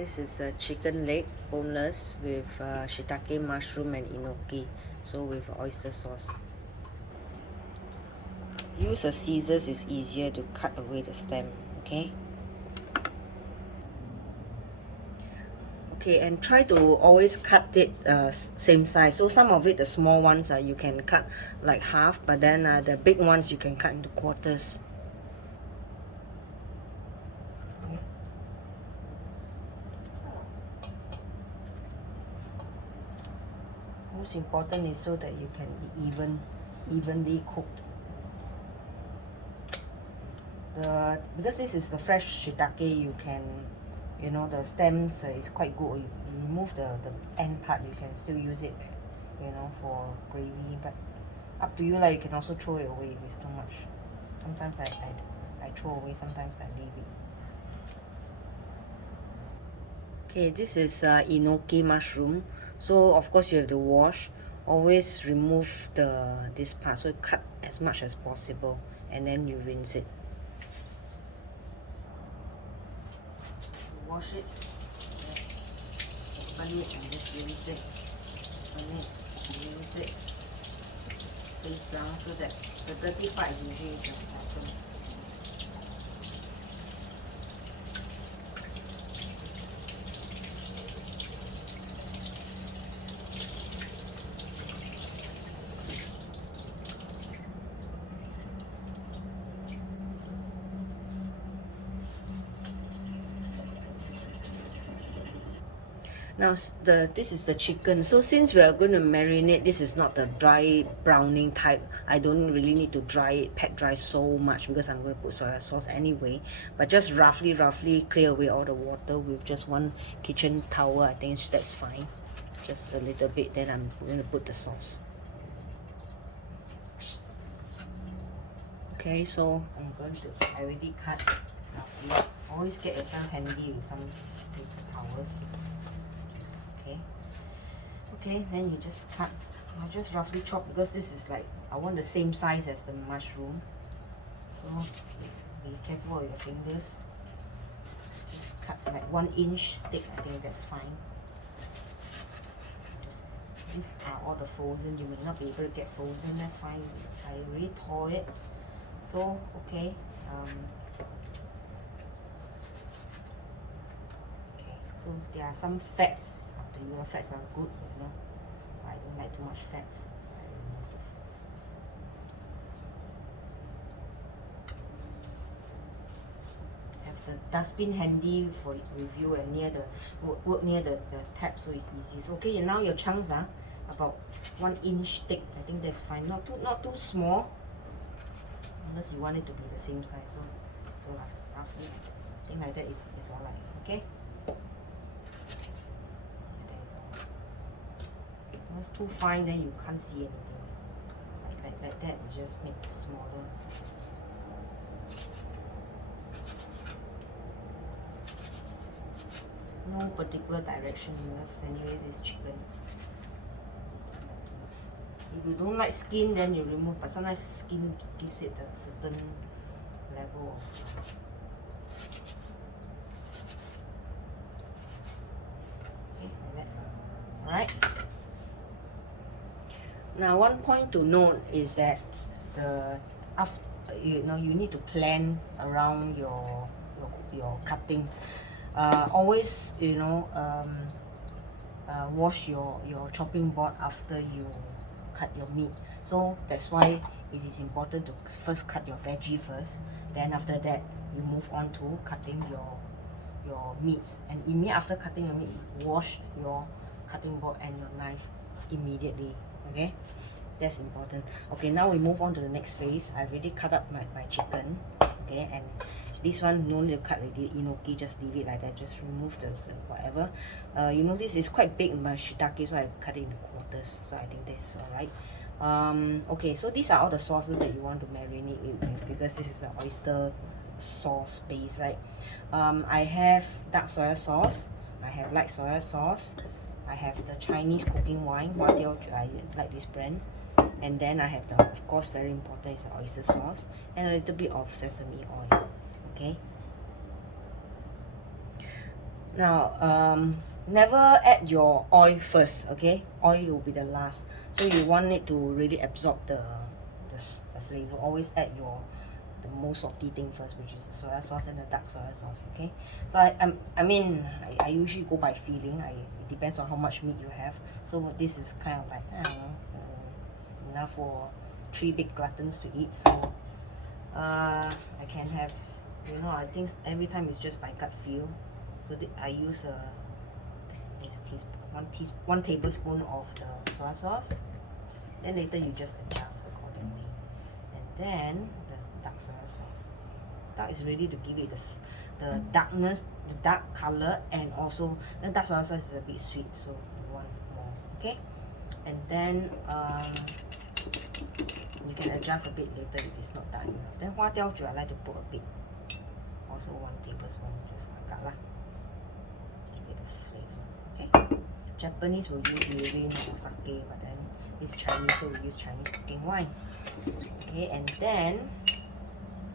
This is a chicken leg, boneless, with shiitake mushroom and enoki, so with oyster sauce. Use a scissors, is easier to cut away the stem, okay? Okay, and try to always cut it same size. So some of it, the small ones, you can cut like half, but then the big ones you can cut into quarters. Most important is so that you can be evenly cooked. Because this is the fresh shiitake, you can, you know, the stems is quite good. You remove the end part, you can still use it, you know, for gravy. But up to you, like, you can also throw it away if it's too much. Sometimes I throw away, sometimes I leave it. Okay, this is enoki mushroom. So of course you have to wash. Always remove this part, so cut as much as possible, and then you rinse it. Wash it, open it, and just rinse it. Open it, rinse it. Face down so that the dirty part is usually the bottom. Now this is the chicken. So since we are going to marinate, this is not the dry browning type. I don't really need to pat dry so much because I'm going to put soy sauce anyway. But just roughly clear away all the water with just one kitchen towel. I think that's fine. Just a little bit. Then I'm going to put the sauce. Okay, so I already cut roughly. Always get yourself handy with some paper towels. Okay, then you just cut. I'll just roughly chop because this is like, I want the same size as the mushroom. So be careful with your fingers. Just cut like 1 inch thick. I think that's fine. These are all the frozen. You may not be able to get frozen. That's fine. I already tore it. So okay. Okay. So there are some fats. Your fats are good, you know. I don't like too much fats, so I remove the fats. Have the dustbin handy with you and near the work near the tap, so it's easy. So okay, and now your chunks are about 1 inch thick. I think that's fine. Not too small, unless you want it to be the same size. So roughly, I think like that is alright. Okay. If it's too fine, then you can't see anything. Like that, you just make it smaller. No particular direction, because anyway, this chicken. If you don't like skin, then you remove. But sometimes skin gives it a certain level of. Okay, like that. All right. Now, one point to note is that you need to plan around your cutting. Always, wash your chopping board after you cut your meat. So that's why it is important to first cut your veggie first. Then after that, you move on to cutting your meats. And immediately after cutting your meat, you wash your cutting board and your knife immediately. Okay, that's important. Okay, now we move on to the next phase. I already cut up my chicken. Okay, and this one no need to cut already. Enoki, just leave it like that. Just remove the whatever. You know, this is quite big, my shiitake, so I cut it into quarters. So I think that's alright. Okay, so these are all the sauces that you want to marinate it with, because this is an oyster sauce base, right? I have dark soy sauce. I have light soy sauce. I have the Chinese cooking wine. I like this brand. And then I have the, of course, very important is the oyster sauce and a little bit of sesame oil. Okay. Now, never add your oil first, okay? Oil will be the last. So you want it to really absorb the flavor. Always add the most salty thing first, which is the soya sauce and the dark soya sauce, okay? So I usually go by feeling. It depends on how much meat you have. So this is kind of like, I don't know, enough for 3 big gluttons to eat. So I can have, I think every time it's just by gut feel. So I use one tablespoon of the soy sauce. Then later you just adjust accordingly. And then the dark soy sauce. Dark is really to give it the darkness, the dark color, and also the dark soy sauce is a bit sweet, so you want more. Okay, and then you can adjust a bit later if it's not dark enough. Then 花雕酒 I like to put a bit, also 1 tablespoon, just agak lah. Give it a flavor. Okay, Japanese will use mirin or sake, but then it's Chinese, so we use Chinese cooking wine. Okay, and then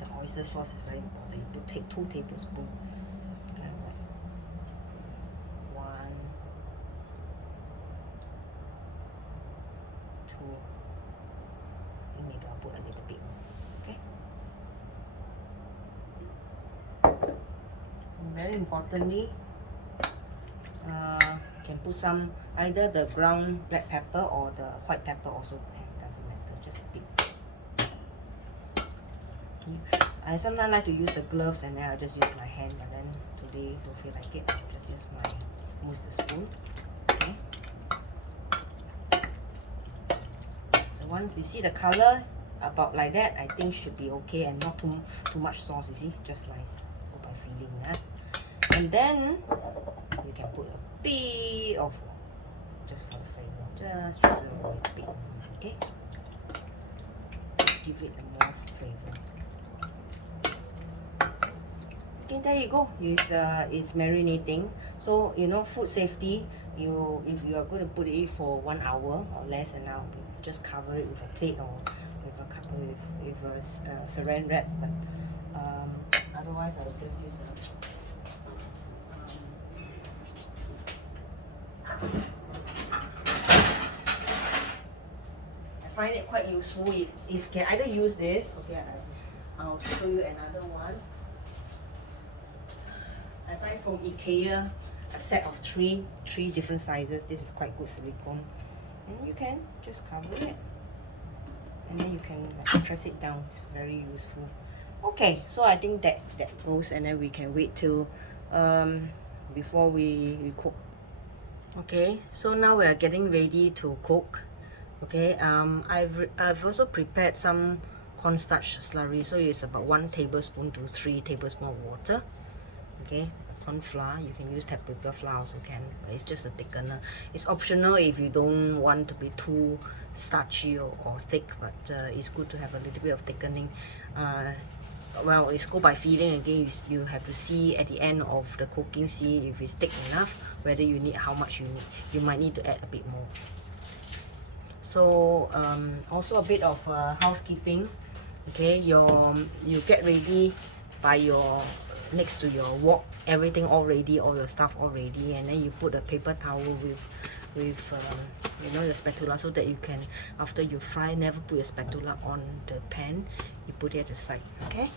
the oyster sauce is very important. You take 2 tablespoons. Like 1, 2. I think maybe I'll put a little bit more. Okay. And very importantly, can put some either the ground black pepper or the white pepper also doesn't matter, just a bit. I sometimes like to use the gloves and then I just use my hand, but then today don't feel like it, I'll just use use the spoon. Okay. So once you see the color about like that, I think should be okay, and not too much sauce. You see, just nice. Go by feeling that. And then you can put a bit of, just for the flavor, just drizzle a little bit. Okay, give it a more flavor. Okay, there you go. It's marinating. So food safety. If you are going to put it for 1 hour or less than now, just cover it with a plate or with a saran wrap. But otherwise, I'll just use I find it quite useful. You can either use this. Okay, I'll show you another one. I buy from IKEA a set of three different sizes. This is quite good silicone, and you can just cover it, and then you can press it down. It's very useful. Okay, so I think that goes, and then we can wait till before we cook. Okay, so now we are getting ready to cook. Okay, I've also prepared some cornstarch slurry, so it's about 1 tablespoon to 3 tablespoons of water. Okay, corn flour, you can use tapioca flour also can, but it's just a thickener. It's optional if you don't want to be too starchy or thick, but it's good to have a little bit of thickening. Well, it's go by feeling again. You have to see at the end of the cooking, see if it's thick enough, whether you need how much you need. You might need to add a bit more. So also a bit of housekeeping. Okay, you get ready by your next to your wok, everything all ready, all your stuff all ready, and then you put a paper towel with your spatula, so that you can, after you fry, never put your spatula on the pan. You put it at the side. Okay.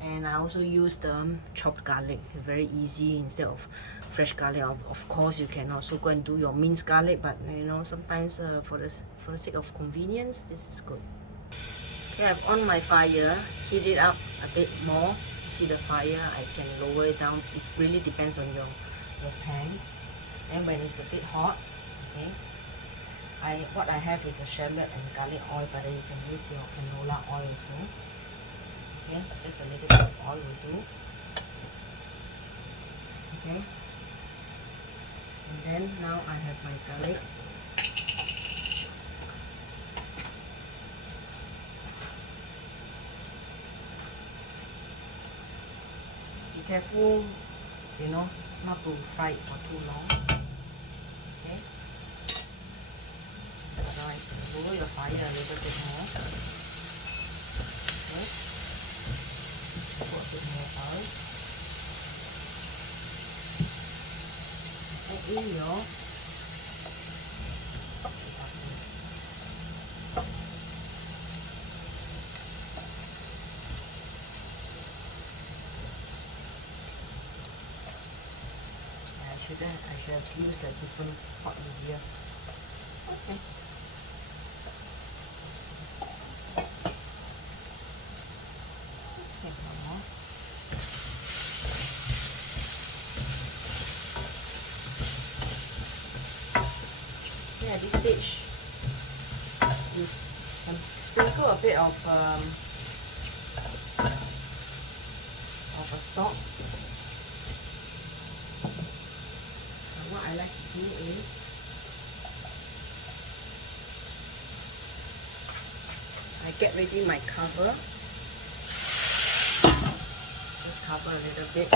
And I also use the chopped garlic. It's very easy instead of fresh garlic. Of course, you can also go and do your minced garlic, but sometimes for the sake of convenience, this is good. Okay, I've on my fire, heat it up a bit more. See the fire, I can lower it down. It really depends on your pan. And when it's a bit hot, okay, what I have is a shallot and garlic oil, but then you can use your canola oil also. Okay, just a little bit of oil will do. Okay, and then now I have my garlic. Be careful, not to fry it for too long. Okay, otherwise lower your fire a little bit more. Okay, put a bit more oil. add in your I should have used a different pot easier. Okay. Okay, one more. Okay, at this stage, you can sprinkle a bit of a salt. What I like to do is I get ready my cover. Just cover a little bit.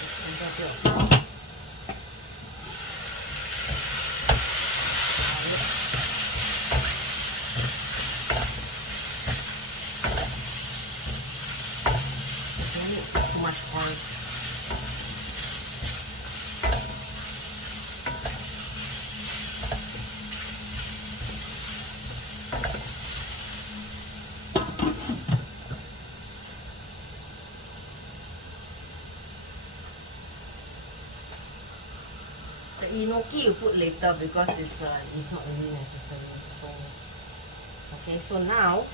Just sprinkle a bit of salt. The enoki you put later because it's not really necessary. So okay, so now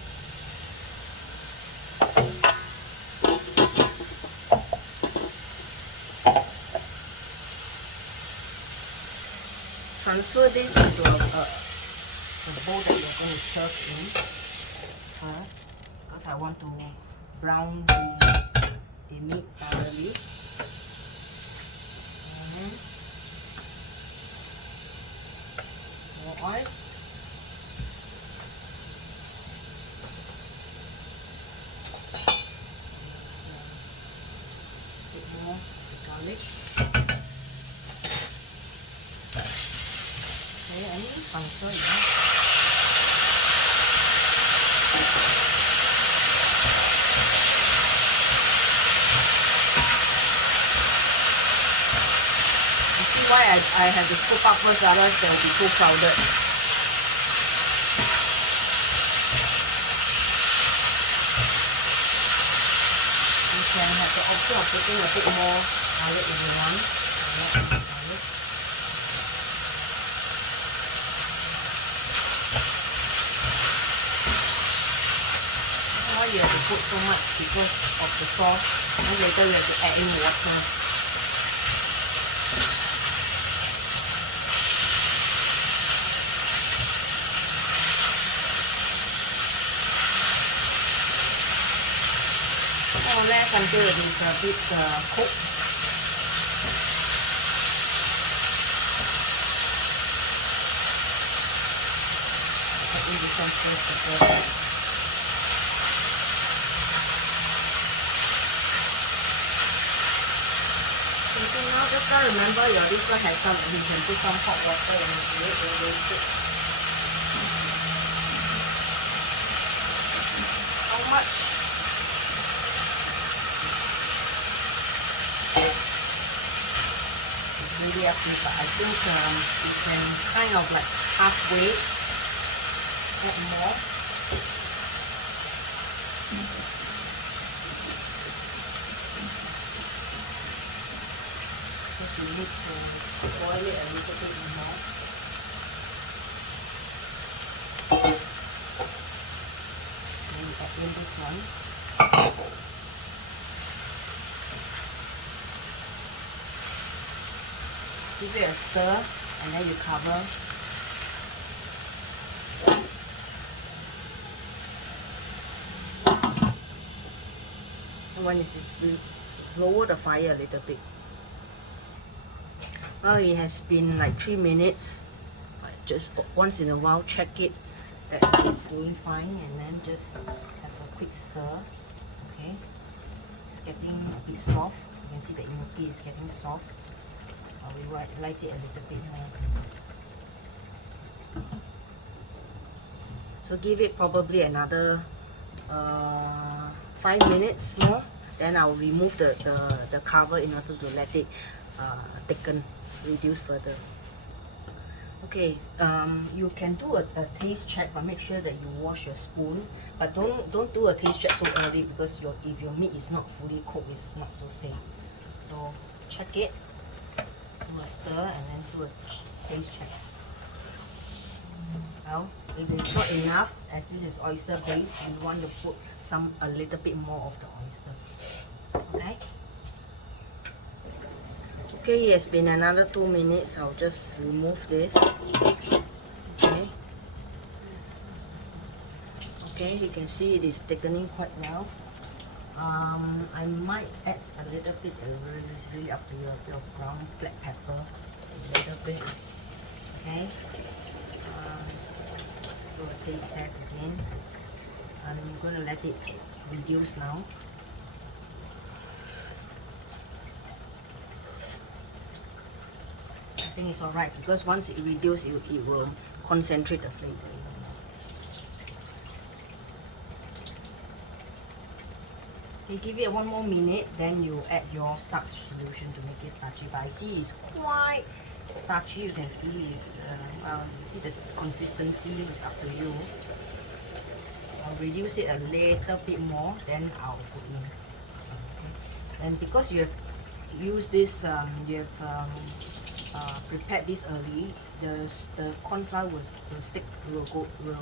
transfer this into a bowl that you're going to serve in first, because I want to brown the meat thoroughly. And more oil. A bit more garlic. Okay, and transfer it. Why I have to scoop up first, otherwise they will be too crowded. You can have the option of putting a bit more garlic if you want. Why you have to put so much? Because of the sauce. And later you have to add in water. Less until it is a bit cooked. Add in this one first. So now just remember your this one has some, you can put some hot water into it and roast it. How much? Really up to you, but I think you can kind of like halfway add more. Because you need to boil it a little bit more. Then you add in this one. Give it a stir and then you cover. And when it is lower the fire a little bit. Well, it has been like 3 minutes. Just once in a while check it that it's doing fine, and then just have a quick stir. Okay, it's getting a bit soft. You can see the enoki is getting soft. We light it a little bit more. So give it probably another 5 minutes more. Then I'll remove the cover in order to let it thicken, reduce further. Okay, you can do a taste check, but make sure that you wash your spoon. But don't do a taste check so early, because if your meat is not fully cooked, it's not so safe. So check it, do a stir, and then do a taste check. Well, if it's not enough, as this is oyster base, you want to put a little bit more of the oyster. Okay. Okay, it's been another 2 minutes. I'll just remove this. Okay. Okay, you can see it is thickening quite well. I might add a little bit, it's really up to you, a bit of ground black pepper, a little bit. Okay. Do a taste test again. I'm going to let it reduce now. I think it's alright, because once it reduces, it will concentrate the flavor. Okay, give it 1 more minute, then you add your starch solution to make it starchy. But I see it's quite starchy. You can see it's you see the consistency is up to you. I'll reduce it a little bit more, then I'll put in. So, okay. And because you have used this, you have prepared this early, the corn flour will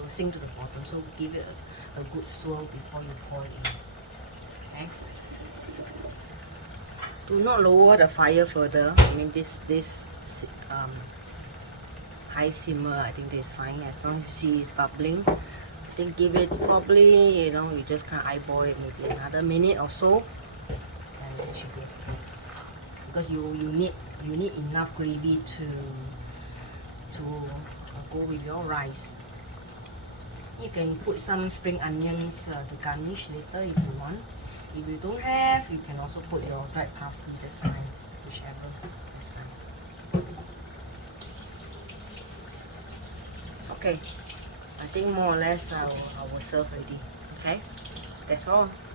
sink to the bottom. So give it a good swirl before you pour it in. Okay. Do not lower the fire further. I mean this high simmer, I think this is fine. As long as you see it's bubbling, I think give it probably, you know, you just kind of eyeball it, maybe another minute or so, and it should be okay. Because you need enough gravy to go with your rice. You can put some spring onions to garnish later if you want. If you don't have, you can also put your dried parsley, that's fine. Whichever, that's fine. Okay, I think more or less I will serve already. Okay, that's all.